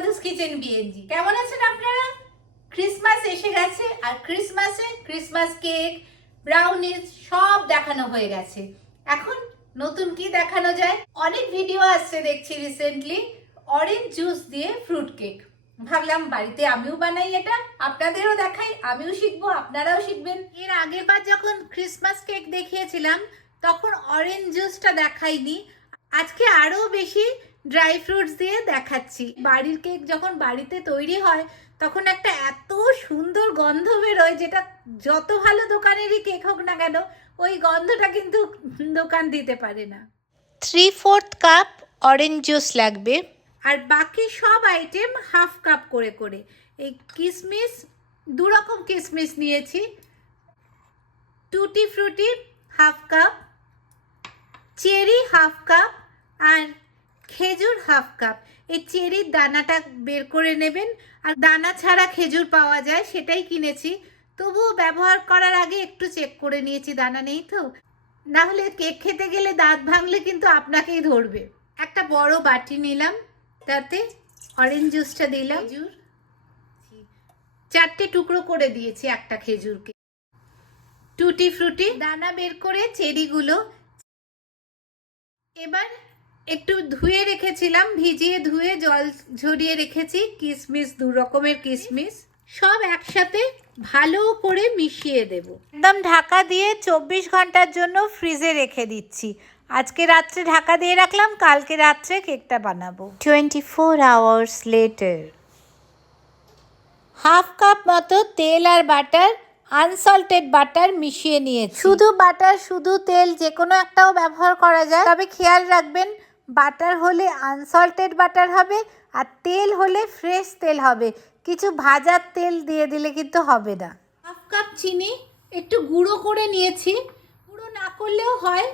Madhu's kitchen BNG. কেমন আছেন আপনারা? ক্রিসমাস এসে গেছে আর ক্রিসমাসে ক্রিসমাস কেক, ব্রাউনিজ সব দেখানো হয়ে গেছে। এখন নতুন কি দেখানো যায়? অনেক ভিডিও আসছে দেখছি রিসেন্টলি অরেঞ্জ জুস দিয়ে ফ্রুট কেক। ভাবলাম বাড়িতে আমিও বানাই, এটা আপনাদেরও দেখাই, আমিও শিখবো, আপনারাও শিখবেন। এর আগের বার যখন ক্রিসমাস কেক দেখিয়েছিলাম তখন অরেঞ্জ জুসটা দেখাইনি। আজকে আরো বেশি ড্রাই ফ্রুটস দিয়ে দেখাচ্ছি। বাড়ির কেক যখন বাড়িতে তৈরি হয় তখন একটা এত সুন্দর গন্ধ বেরোয়, যেটা যত ভালো দোকানেরই কেক হোক না কেন ওই গন্ধটা কিন্তু দোকান দিতে পারে না। 3/4 কাপ অরেঞ্জ জুস লাগবে আর বাকি সব আইটেম হাফ কাপ করে করে। এই কিশমিশ, দু রকম কিশমিশ নিয়েছি, tutti frutti half cup, cherry half cup আর খেজুর হাফ কাপ। এই চেরির দানাটা বের করে নেবেন, আর দানা ছাড়া খেজুর পাওয়া যায় সেটাই কিনেছি, তবুও ব্যবহার করার আগে একটু চেক করে নিয়েছি দানা নেই তো, না হলে কেক খেতে গেলে দাঁত ভাঙলে কিন্তু আপনাকেই ধরবে। একটা বড় বাটি নিলাম, তাতে অরেঞ্জ জুসটা দিলাম, খেজুর 4টে টুকরো করে দিয়েছি একটা খেজুরকে, টুটি ফ্রুটি দানা বের করে চেরিগুলো এবার একটু ধুয়ে রেখেছিলাম, ভিজিয়ে ধুয়ে জল ঝরিয়ে রেখেছি কিশমিশ, 2 রকমের কিশমিশ সব একসাথে ভালো করে মিশিয়ে দেব। একদম ঢাকা দিয়ে 24 ঘন্টার জন্য ফ্রিজে রেখে দিচ্ছি। আজকে রাত্রে ঢাকা দিয়ে রাখলাম, কালকে রাত্রে কেকটা বানাবো। 24 আওয়ার্স লেটার। হাফ কাপ মতো তেল আর বাটার, আনসল্টেড বাটার মিশিয়ে নিয়েছি। শুধু বাটার, শুধু তেল যে কোনো একটাও ব্যবহার করা যায়, তবে খেয়াল রাখবেন বাটার হলে আনসল্টেড বাটার হবে আর তেল হলে ফ্রেশ তেল হবে, কিছু ভাজার তেল দিয়ে দিলে কিন্তু হবে না। হাফ কাপ চিনি একটু গুঁড়ো করে নিয়েছি, গুঁড়ো না করলেও হয়,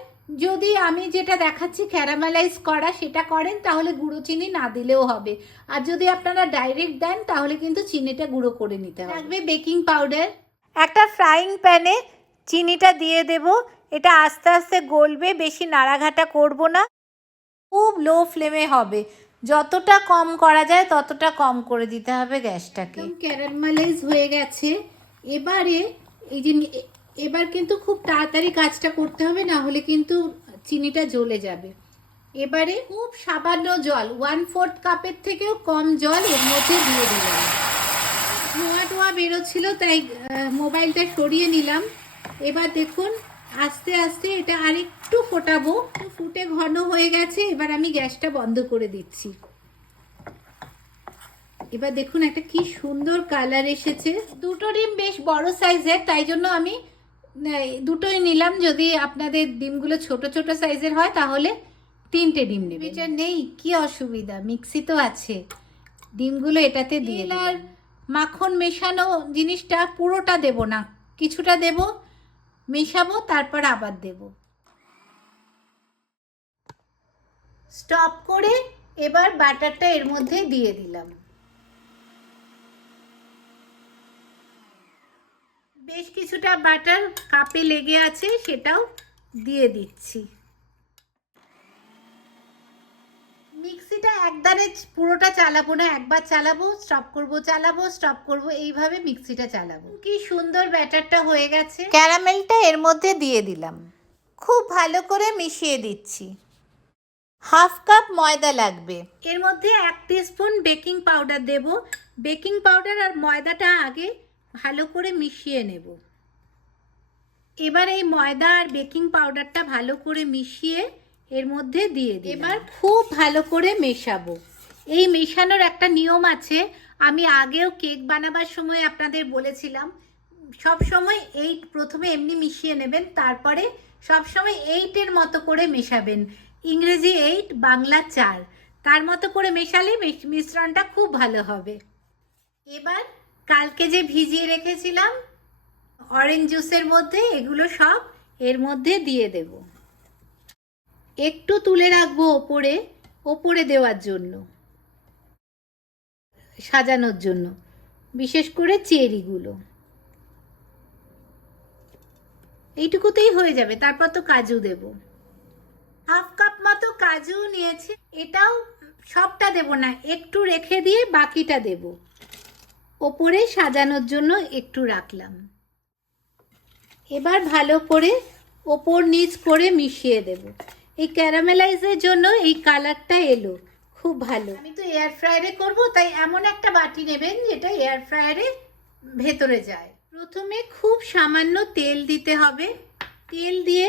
যদি আমি যেটা দেখাচ্ছি ক্যারামেলাইজ করা সেটা করেন তাহলে গুঁড়ো চিনি না দিলেও হবে, আর যদি আপনারা ডাইরেক্ট দেন তাহলে কিন্তু চিনিটা গুঁড়ো করে নিতে হবে। লাগবে বেকিং পাউডার। একটা ফ্রাইং প্যানে চিনিটা দিয়ে দেব, এটা আস্তে আস্তে গলবে, বেশি নাড়াঘাটা করব না, খুব লো ফ্লেমে হবে, যতটা কম করা যায় ততটা কম করে দিতে হবে গ্যাসটাকে। ক্যারামেলাইজ হয়ে গেছে, এবারে এই যে এবার কিন্তু খুব তাড়াতাড়ি কাজটা করতে হবে, না হলে কিন্তু চিনিটা জ্বলে যাবে। এবারে খুব সামান্য জল, 1/4 কাপের থেকেও কম জল এর মধ্যে দিয়ে দিলাম। ধোঁয়া টোয়া বেরোচ্ছিল তাই মোবাইলটা সরিয়ে নিলাম। এবার দেখুন আস্তে আস্তে এটা আরেকটু ফোটাবো, ফুটে ঘন হয়ে গেছে, এবার আমি গ্যাসটা বন্ধ করে দিচ্ছি। এবার দেখুন একটা কি সুন্দর কালার এসেছে। দুটো ডিম বেশ বড় সাইজের, তাই জন্য আমি দুটোই নিলাম, যদি আপনাদের ডিমগুলো ছোট ছোট সাইজের হয় তাহলে 3টে ডিম নেবেন। এটা নেই কি অসুবিধা, মিক্সি তো আছে, ডিমগুলো এটাতে দিয়ে দিলাম। আর মাখন মেশানো জিনিসটা পুরোটা দেব না, কিছুটা দেব, মেশাবো, তারপর আবার দেব। স্টপ করে এবার বাটারটা এর মধ্যে দিয়ে দিলাম। বেশ কিছুটা বাটার কাপে লেগে আছে, সেটাও দিয়ে দিচ্ছি। মিক্সিটা একবারে পুরোটা চালাবো না, একবার চালাবো স্টপ করব, চালাবো স্টপ করব, এইভাবে মিক্সিটা চালাবো। কি সুন্দর ব্যাটারটা হয়ে গেছে। ক্যারামেলটা এর মধ্যে দিয়ে দিলাম, খুব ভালো করে মিশিয়ে দিচ্ছি। হাফ কাপ ময়দা লাগবে, এর মধ্যে 1 টিস্পুন বেকিং পাউডার দেব। বেকিং পাউডার আর ময়দাটা আগে ভালো করে মিশিয়ে নেব। এবার এই ময়দা আর বেকিং পাউডারটা ভালো করে মিশিয়ে এর মধ্যে দিয়ে দিই। এবার খুব ভালো করে মেশাবো। এই মেশানোর একটা নিয়ম আছে, আমি আগেও কেক বানাবার সময় আপনাদের বলেছিলাম, সব সময় 8 প্রথমে এমনি মিশিয়ে নেবেন, তারপরে সব সময় 8-এর মতো করে মেশাবেন, ইংরেজি 8 বাংলা 4, তার মতো করে মেশালে মিশ্রণটা খুব ভালো হবে। এবার কালকে যে ভিজিয়ে রেখেছিলাম অরেঞ্জ জুসের মধ্যে এগুলো সব এর মধ্যে দিয়ে দেব, একটু তুলে রাখবো ওপরে, ওপরে দেওয়ার জন্য, সাজানোর জন্য, বিশেষ করে চেরিগুলো। এইটুকুতেই হয়ে যাবে, তারপর তো কাজু দেব। হাফ কাপ মতো কাজু নিয়েছি, এটাও সবটা দেব না, একটু রেখে দিয়ে বাকিটা দেব। ওপরে সাজানোর জন্য একটু রাখলাম। এবার ভালো করে ওপর নিচ করে মিশিয়ে দেব। এই ক্যারামেলাইজের জন্য এই কালারটা এলো খুব ভালো। আমি তো এয়ার ফ্রায়ারে করবো, তাই এমন একটা বাটি নেবেন যেটা এয়ার ফ্রায়ারে ভেতরে যায়। প্রথমে খুব সামান্য তেল দিতে হবে। তেল দিয়ে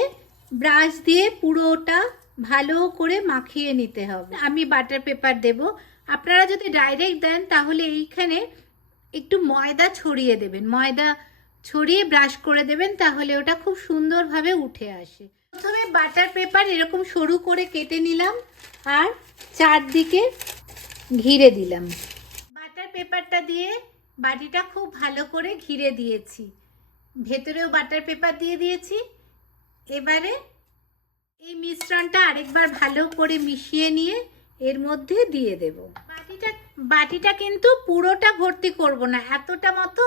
ব্রাশ দিয়ে পুরোটা ভালো করে মাখিয়ে নিতে হবে। আমি বাটার পেপার দেব। আপনারা যদি ডাইরেক্ট দেন তাহলে এইখানে একটু ময়দা ছড়িয়ে দেবেন, ময়দা ছড়িয়ে ব্রাশ করে দেবেন, তাহলে ওটা খুব সুন্দরভাবে উঠে আসে। প্রথমে বাটার পেপার এরকম সরু করে কেটে নিলাম আর চারদিকে ঘিরে দিলাম। বাটার পেপারটা দিয়ে বাটিটা খুব ভালো করে ঘিরে দিয়েছি, ভেতরেও বাটার পেপার দিয়ে দিয়েছি। এবারে এই মিশ্রণটা আরেকবার ভালো করে মিশিয়ে নিয়ে এর মধ্যে দিয়ে দেব। বাটিটা কিন্তু পুরোটা ভর্তি করব না, এতটা মতো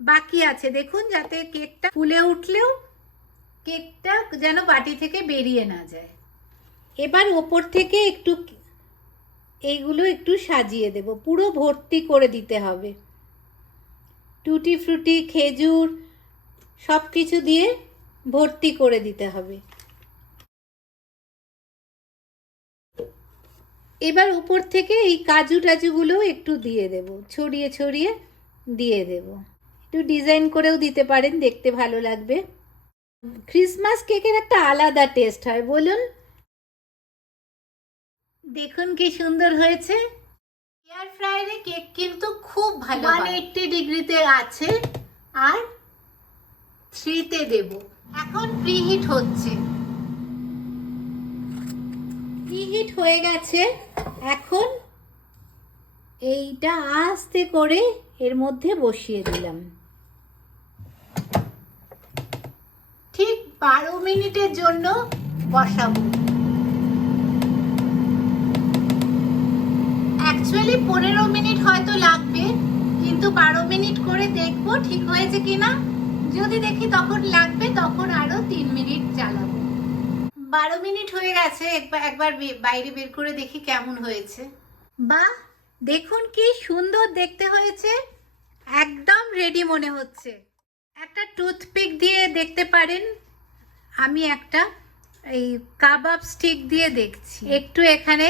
বাকি আছে দেখুন, যাতে কেকটা ফুলে উঠলেও কেকটা যেন বাটি থেকে বেরিয়ে না যায়। এবার ওপর থেকে একটু এইগুলো একটু সাজিয়ে দেব, পুরো ভর্তি করে দিতে হবে। টুটি ফ্রুটি, খেজুর সব কিছু দিয়ে ভর্তি করে দিতে হবে। এবার উপর থেকে এই কাজু টাজুগুলো একটু দিয়ে দেব, ছড়িয়ে ছড়িয়ে দিয়ে দেব। একটু ডিজাইন করেও দিতে পারেন, দেখতে ভালো লাগবে। ক্রিসমাস কেকের একটা আলাদা টেস্ট হয়, বলুন। দেখুন কি সুন্দর হয়েছে। এয়ার ফ্রায়ারে কেক কিন্তু খুব ভালো 180 ডিগ্রিতে আছে আর 3-তে দেব। এখন প্রিহিট হচ্ছে, প্রিহিট হয়ে গেছে। এখন এইটা আস্তে করে এর মধ্যে বসিয়ে দিলাম। ঠিক 12 মিনিটের জন্য বসাবো। অ্যাকচুয়ালি 15 মিনিট হয়তো লাগবে, কিন্তু 12 মিনিট করে দেখবো ঠিক হয়েছে কিনা। যদি দেখি তখন লাগবে, তখন আরো 3 মিনিট চালাবো। 12 মিনিট হয়ে গেছে, একবার বাইরে বের করে দেখি কেমন হয়েছে। বাহ, দেখুন কি সুন্দর দেখতে হয়েছে, একদম রেডি মনে হচ্ছে। একটা টুথপিক দিয়ে দেখতে পারেন, আমি একটা এই কাবাব স্টিক দিয়ে দেখছি, একটু এখানে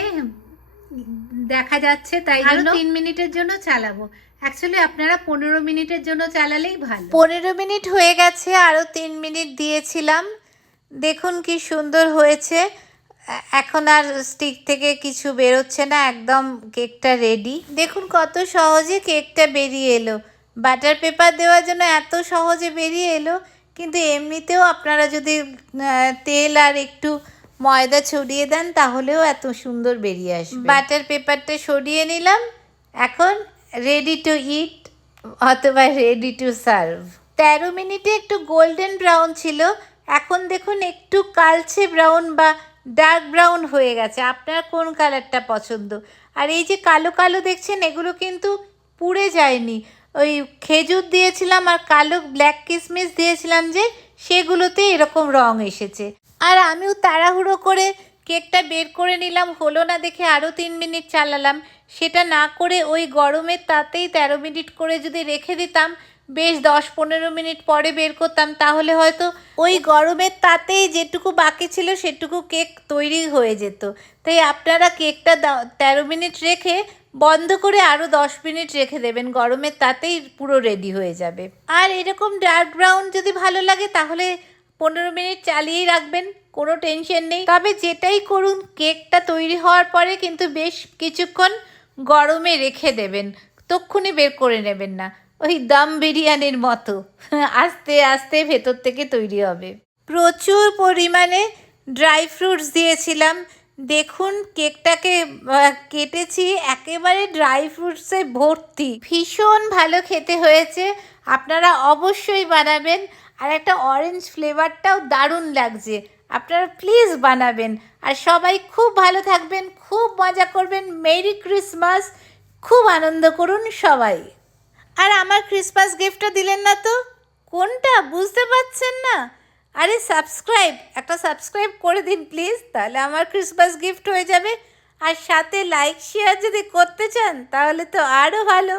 দেখা যাচ্ছে, তাই জন্য 3 মিনিটের জন্য চালাবো। অ্যাকচুয়ালি আপনারা 15 মিনিটের জন্য চালালেই ভালো। 15 মিনিট হয়ে গেছে, আরো 3 মিনিট দিয়েছিলাম। দেখুন কি সুন্দর হয়েছে। এখন আর স্টিক থেকে কিছু বেরোচ্ছে না, একদম কেকটা রেডি। দেখুন কত সহজে কেকটা বেরিয়ে এলো। বাটার পেপার দেওয়ার জন্য এত সহজে বেরিয়ে এলো, কিন্তু এমনিতেও আপনারা যদি তেল আর একটু ময়দা ছড়িয়ে দেন তাহলেও এত সুন্দর বেরিয়ে আসবে। বাটার পেপারটা সরিয়ে নিলাম, এখন রেডি টু ইট অথবা রেডি টু সার্ভ। 13 মিনিটে একটু গোল্ডেন ব্রাউন ছিল, এখন দেখুন একটু কালচে ব্রাউন বা ডার্ক ব্রাউন হয়ে গেছে। আপনার কোন কালারটা পছন্দ? আর এই যে কালো কালো দেখছেন, এগুলো কিন্তু পুড়ে যায়নি। ওই খেজুর দিয়েছিলাম আর কালো ব্ল্যাক কিসমিস দিয়েছিলাম যে, সেগুলোতে এরকম রং এসেছে। আর আমিও তাড়াহুড়ো করে কেকটা বের করে নিলাম, হলো না দেখে আরও 3 মিনিট চালালাম। সেটা না করে ওই গরমের তাতেই 13 মিনিট করে যদি রেখে দিতাম, বেশ 10-15 মিনিট পরে বের করতাম, তাহলে হয়তো ওই গরমের তাতেই যেটুকু বাকি ছিল সেটুকু কেক তৈরি হয়ে যেত। তাই আপনারা কেকটা 13 মিনিট রেখে বন্ধ করে আরও 10 মিনিট রেখে দেবেন, গরমের তাতেই পুরো রেডি হয়ে যাবে। আর এরকম ডার্ক ব্রাউন যদি ভালো লাগে তাহলে 15 মিনিট চালিয়েই রাখবেন, কোনো টেনশন নেই। তবে যেটাই করুন, কেকটা তৈরি হওয়ার পরে কিন্তু বেশ কিছুক্ষণ গরমে রেখে দেবেন, তক্ষুনি বের করে নেবেন না, ওই দম বিরিয়ানির মতো আস্তে আস্তে ভেতর থেকে তৈরি হবে। প্রচুর পরিমাণে ড্রাই ফ্রুটস দিয়েছিলাম। দেখুন কেকটাকে কেটেছি, একেবারে ড্রাই ফ্রুটসে ভর্তি, ভীষণ ভালো খেতে হয়েছে। আপনারা অবশ্যই বানাবেন। আর একটা অরেঞ্জ ফ্লেভারটাও দারুণ লাগছে, আপনারা প্লিজ বানাবেন। আর সবাই খুব ভালো থাকবেন, খুব মজা করবেন। মেরি ক্রিসমাস, খুব আনন্দ করুন সবাই। আর আমার ক্রিসমাস গিফটটা দিলেন না তো, কোনটা বুঝতে পারছেন না? আরে সাবস্ক্রাইব, একটা সাবস্ক্রাইব করে দিন প্লিজ, তাহলে আমার ক্রিসমাস গিফট হয়ে যাবে। আর সাথে লাইক শেয়ার যদি করতে চান তাহলে তো আরও ভালো।